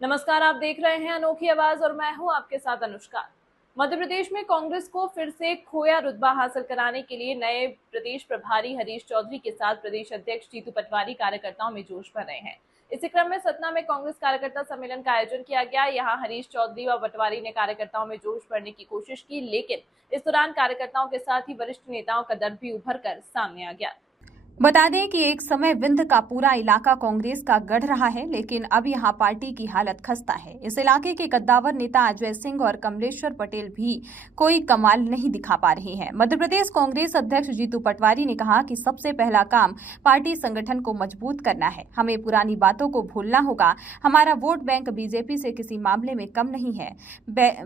नमस्कार, आप देख रहे हैं अनोखी आवाज और मैं हूं आपके साथ अनुष्का। मध्य प्रदेश में कांग्रेस को फिर से खोया रुतबा हासिल कराने के लिए नए प्रदेश प्रभारी हरीश चौधरी के साथ प्रदेश अध्यक्ष जीतू पटवारी कार्यकर्ताओं में जोश भर रहे हैं। इसी क्रम में सतना में कांग्रेस कार्यकर्ता सम्मेलन का आयोजन किया गया। यहां हरीश चौधरी व पटवारी ने कार्यकर्ताओं में जोश भरने की कोशिश की, लेकिन इस दौरान कार्यकर्ताओं के साथ ही वरिष्ठ नेताओं का दर्द भी उभर कर सामने आ गया। बता दें कि एक समय विंध्य का पूरा इलाका कांग्रेस का गढ़ रहा है, लेकिन अब यहां पार्टी की हालत खस्ता है। इस इलाके के कद्दावर नेता अजय सिंह और कमलेश्वर पटेल भी कोई कमाल नहीं दिखा पा रहे हैं। मध्य प्रदेश कांग्रेस अध्यक्ष जीतू पटवारी ने कहा कि सबसे पहला काम पार्टी संगठन को मजबूत करना है। हमें पुरानी बातों को भूलना होगा। हमारा वोट बैंक बीजेपी से किसी मामले में कम नहीं है,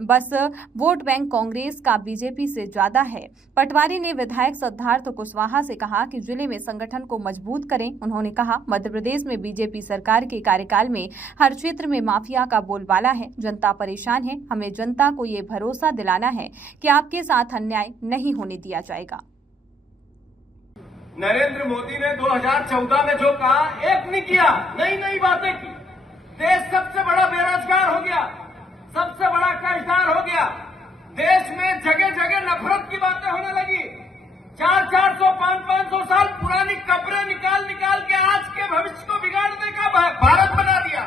बस वोट बैंक कांग्रेस का बीजेपी से ज्यादा है। पटवारी ने विधायक सिद्धार्थ कुशवाहा से कहा कि जिले में संगठन को मजबूत करें। उन्होंने कहा, मध्य प्रदेश में बीजेपी सरकार के कार्यकाल में हर क्षेत्र में माफिया का बोलबाला है। जनता परेशान है। हमें जनता को ये भरोसा दिलाना है कि आपके साथ अन्याय नहीं होने दिया जाएगा। नरेंद्र मोदी ने 2014 में जो कहा, एक नहीं किया, नई नई बातें की। देश सबसे बड़ा बेरोजगार हो गया, सबसे बड़ा कर्जदार हो गया। देश में जगह जगह नफरत की बातें होने लगी। 400 500 साल पुरानी कब्रें निकाल के आज के भविष्य को बिगाड़ने का भारत बना दिया।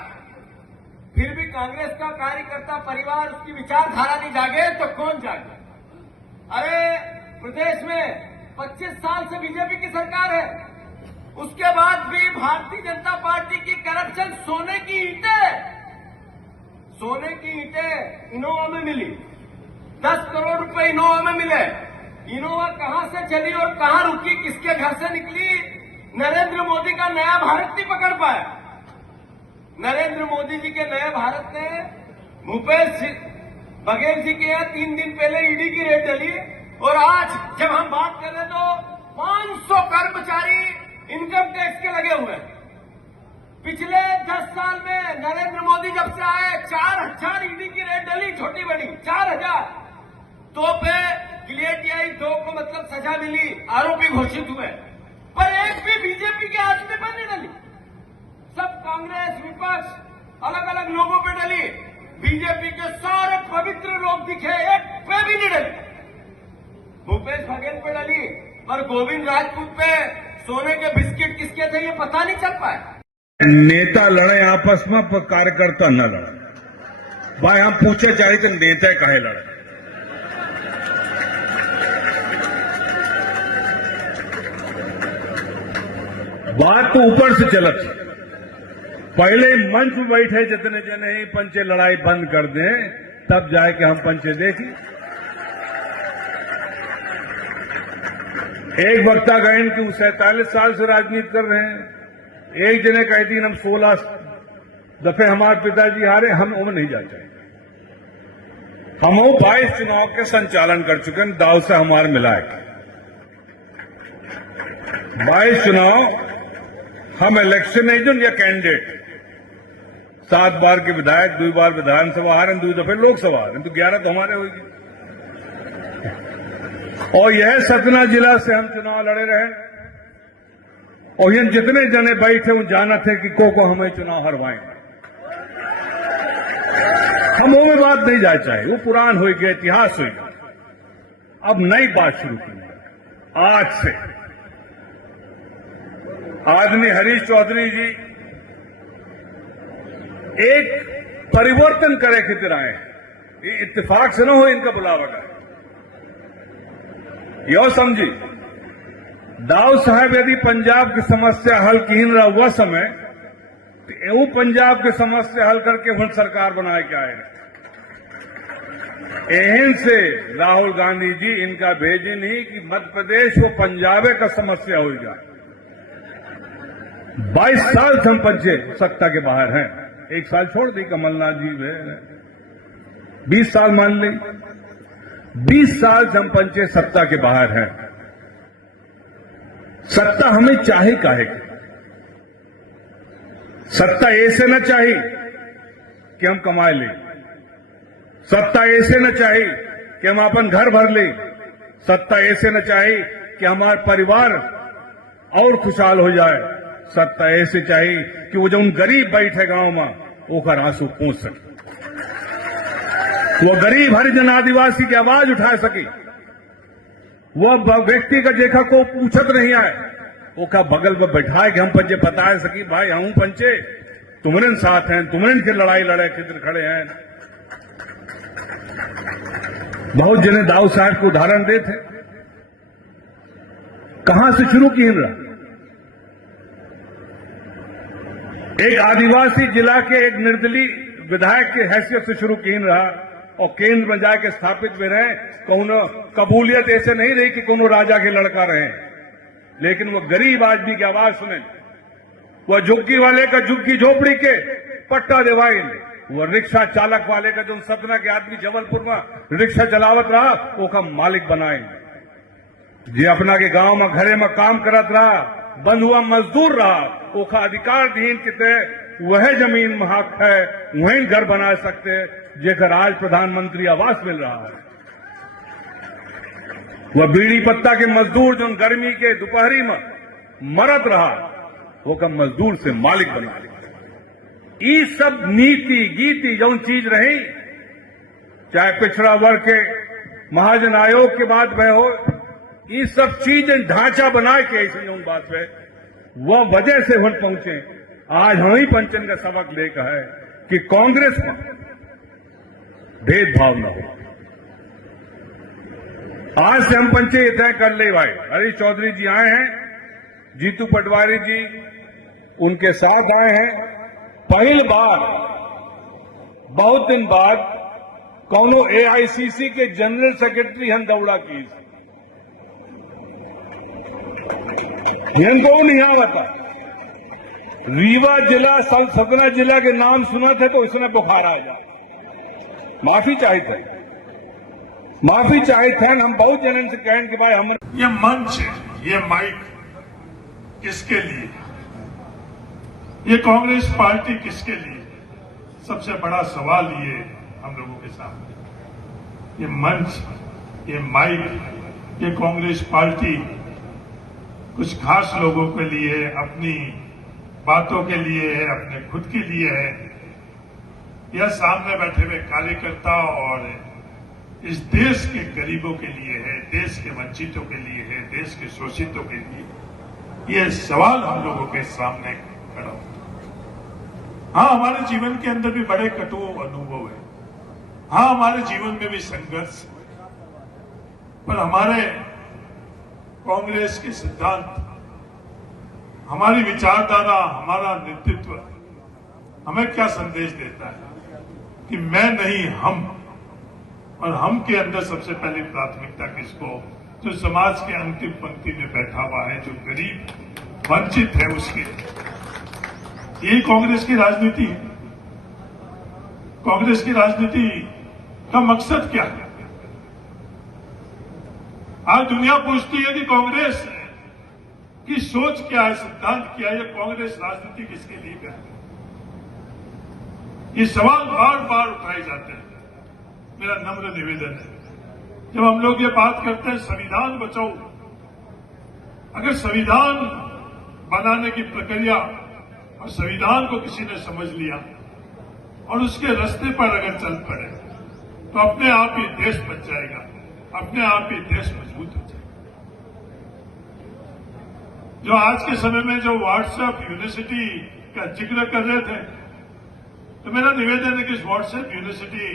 फिर भी कांग्रेस का कार्यकर्ता परिवार, उसकी विचारधारा नहीं जागे तो कौन जागे? अरे प्रदेश में 25 साल से बीजेपी की सरकार है, उसके बाद भी भारतीय जनता पार्टी की करप्शन सोने की ईंटें इनोवा में मिली। 10 करोड़ रुपए इनोवा में मिले। इनोवा कहां से चली और कहां रुकी, किसके घर से निकली, नरेंद्र मोदी का नया भारत नहीं पकड़ पाया। नरेंद्र मोदी जी के नए भारत ने भूपेश बघेल जी के यहाँ 3 दिन पहले ईडी की रेड डली, और आज जब हम बात कर रहे तो 500 कर्मचारी इनकम टैक्स के लगे हुए हैं। पिछले 10 साल में नरेंद्र मोदी जब से आए 4000 ईडी की रेड डली, छोटी बड़ी 4000। तो पे क्लियरटीआई 2 को मतलब सजा मिली, आरोपी घोषित हुए, पर एक भी बीजेपी के आदमी पर नहीं डली। सब कांग्रेस विपक्ष अलग अलग लोगों पे डली। बीजेपी के सारे पवित्र लोग दिखे, एक पे भी नहीं डली। भूपेश बघेल पे डली, पर गोविंद राजपूत पे सोने के बिस्किट किसके थे ये पता नहीं चल पाया। नेता लड़े आपस में, पर कार्यकर्ता न लड़े। भाई हम पूछे चाहिए तो नेता काहे लड़े? बात तो ऊपर से चलत, पहले मंच में बैठे जितने जने ही पंचे लड़ाई बंद कर दें, तब जाए कि हम पंचे देखें। एक वक्ता गए कि वो 47 साल से राजनीति कर रहे हैं। एक जने कहती हम 16 दफे हमारे पिताजी हारे, हम उम्र नहीं जाते। हम 22 चुनाव के संचालन कर चुके हैं, दाव से हमारे मिला के 22 चुनाव हम इलेक्शन एजेंट या कैंडिडेट। 7 बार के विधायक, 2 बार विधानसभा हारे, 2 दफे लोकसभा हारे, तो 11 तो हमारे होगी। और यह सतना जिला से हम चुनाव लड़े रहे, और ये जितने जने बैठे वो जाना थे कि को हमें चुनाव हरवाएंगे। हम वो में बात नहीं जाए चाहे, वो पुरान हो गया, इतिहास हो गया। अब नई बात शुरू की आज से। आदमी हरीश चौधरी जी एक परिवर्तन करे खातिर आए, ये इत्तेफाक से न हो इनका बुलावा का। यो समझी, दाऊ साहब यदि पंजाब की समस्या हल की रहा वह समय, तो वो पंजाब की समस्या हल करके हम सरकार बनाए के आए। एहन से राहुल गांधी जी इनका भेजे नहीं कि मध्य प्रदेश वो पंजाब का समस्या हो जाए। 22 साल से हम पंचे सत्ता के बाहर हैं। 1 साल छोड़ दी कमलनाथ जी, 20 साल मान ली। 20 साल से हम पंचे सत्ता के बाहर हैं। सत्ता हमें चाहे काहे? सत्ता ऐसे न चाहिए कि हम कमाए लें, सत्ता ऐसे न चाहिए कि हम अपन घर भर लें, सत्ता ऐसे न चाहिए कि हमारा परिवार और खुशहाल हो जाए। सत्ता ऐसे चाहिए कि वो जो उन गरीब बैठे गांव में ओकर आंसू पोंछ सके, वो गरीब हरिजन आदिवासी की आवाज उठा सके, वह व्यक्ति का देखा को पूछत नहीं आए, ओका बगल में बैठाए कि हम पंचे बता सकी भाई हम पंचे तुमने साथ हैं, तुमने के लड़ाई लड़े खित्र खड़े हैं। बहुत जने दाऊ साहब को उदाहरण देते, कहां से शुरू की रहा, एक आदिवासी जिला के एक निर्दलीय विधायक की हैसियत से शुरू की रहा और केंद्र में जाके स्थापित में रहे। कौनो कबूलियत ऐसे नहीं रही कि कोनो राजा के लड़का रहे, लेकिन वो गरीब आदमी की आवाज सुने, वह झुग्गी वाले का झुग्गी झोपड़ी के पट्टा दिवाई, वो रिक्शा चालक वाले का जो सतना के आदमी जबलपुर में रिक्शा चलावत रहा वो का मालिक बनाए, जे अपना के गांव में घरे में काम करत रहा, बंद हुआ मजदूर रहा, वो का अधिकार दीन किते वह जमीन में हक है, वहीं घर बना सकते जेकर आज प्रधानमंत्री आवास मिल रहा है। वह बीड़ी पत्ता के मजदूर जो गर्मी के दोपहरी में मरत रहा वो का मजदूर से मालिक बना। ये सब नीति गीति जो चीज रही, चाहे पिछड़ा वर्ग के महाजन आयोग के बाद वह हो, ये सब चीजें ढांचा बना के ऐसी जो बात है वह वजह से हम पहुंचे। आज हम ही पंचन का सबक लेकर है कि कांग्रेस में भेदभाव न हो। आज से हम पंचे ये तय कर ले भाई, हरीश चौधरी जी आए हैं, जीतू पटवारी जी उनके साथ आए हैं। पहली बार बहुत दिन बाद कौनो एआईसीसी के जनरल सेक्रेटरी हम दौड़ा की, इनको नहीं आवता। रीवा जिला सतना जिला के नाम सुना थे तो इसमें बुखार आ जाए, माफी चाहिए थे। हम बहुत जनन से कहें कि भाई हम ये मंच है, ये माइक किसके लिए, ये कांग्रेस पार्टी किसके लिए, सबसे बड़ा सवाल ये हम लोगों के सामने। ये मंच, ये माइक, ये कांग्रेस पार्टी कुछ खास लोगों के लिए, अपनी बातों के लिए है, अपने खुद के लिए है, यह सामने बैठे हुए कार्यकर्ता और इस देश के गरीबों के लिए है, देश के वंचितों के लिए है, देश के शोषितों के लिए। यह सवाल हम लोगों के सामने खड़ा होता है। हाँ, हमारे जीवन के अंदर भी बड़े कटु अनुभव है, हाँ हमारे जीवन में भी संघर्ष, पर हमारे कांग्रेस के सिद्धांत, हमारी विचारधारा, हमारा नेतृत्व हमें क्या संदेश देता है कि मैं नहीं हम, और हम के अंदर सबसे पहली प्राथमिकता किसको, जो समाज के अंतिम पंक्ति में बैठा हुआ है, जो गरीब वंचित है उसके। यही कांग्रेस की राजनीति है। कांग्रेस की राजनीति का मकसद क्या है? आज दुनिया पूछती है कि कांग्रेस की सोच क्या है, सिद्धांत क्या है, कांग्रेस राजनीति किसके लिए है? ये सवाल बार बार उठाए जाते हैं। मेरा नम्र निवेदन है, जब हम लोग ये बात करते हैं संविधान बचाओ, अगर संविधान बनाने की प्रक्रिया और संविधान को किसी ने समझ लिया और उसके रास्ते पर अगर चल पड़े तो अपने आप ही देश बच जाएगा, अपने आप ही देश मजबूत हो जाएगा। जो आज के समय में जो व्हाट्सएप यूनिवर्सिटी का जिक्र कर रहे थे, तो मेरा निवेदन है कि इस व्हाट्सएप यूनिवर्सिटी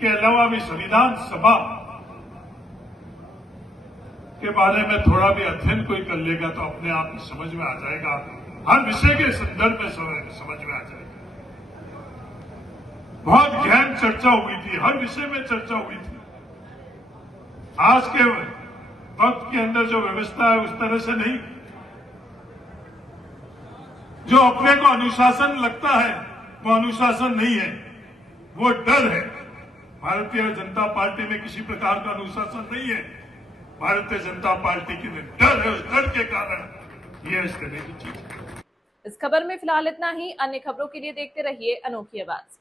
के अलावा भी संविधान सभा के बारे में थोड़ा भी अध्ययन कोई कर लेगा तो अपने आप ही समझ में आ जाएगा, हर विषय के संदर्भ में समझ में आ जाएगा। बहुत गहन चर्चा हुई थी, हर विषय में चर्चा हुई थी। आज के वक्त के अंदर जो व्यवस्था है उस तरह से नहीं। जो अपने को अनुशासन लगता है वो अनुशासन नहीं है, वो डर है। भारतीय जनता पार्टी में किसी प्रकार का अनुशासन नहीं है, भारतीय जनता पार्टी की डर है, उस डर के कारण ये इस तरह की चीज। इस खबर में फिलहाल इतना ही। अन्य खबरों के लिए देखते रहिए अनोखी आवाज।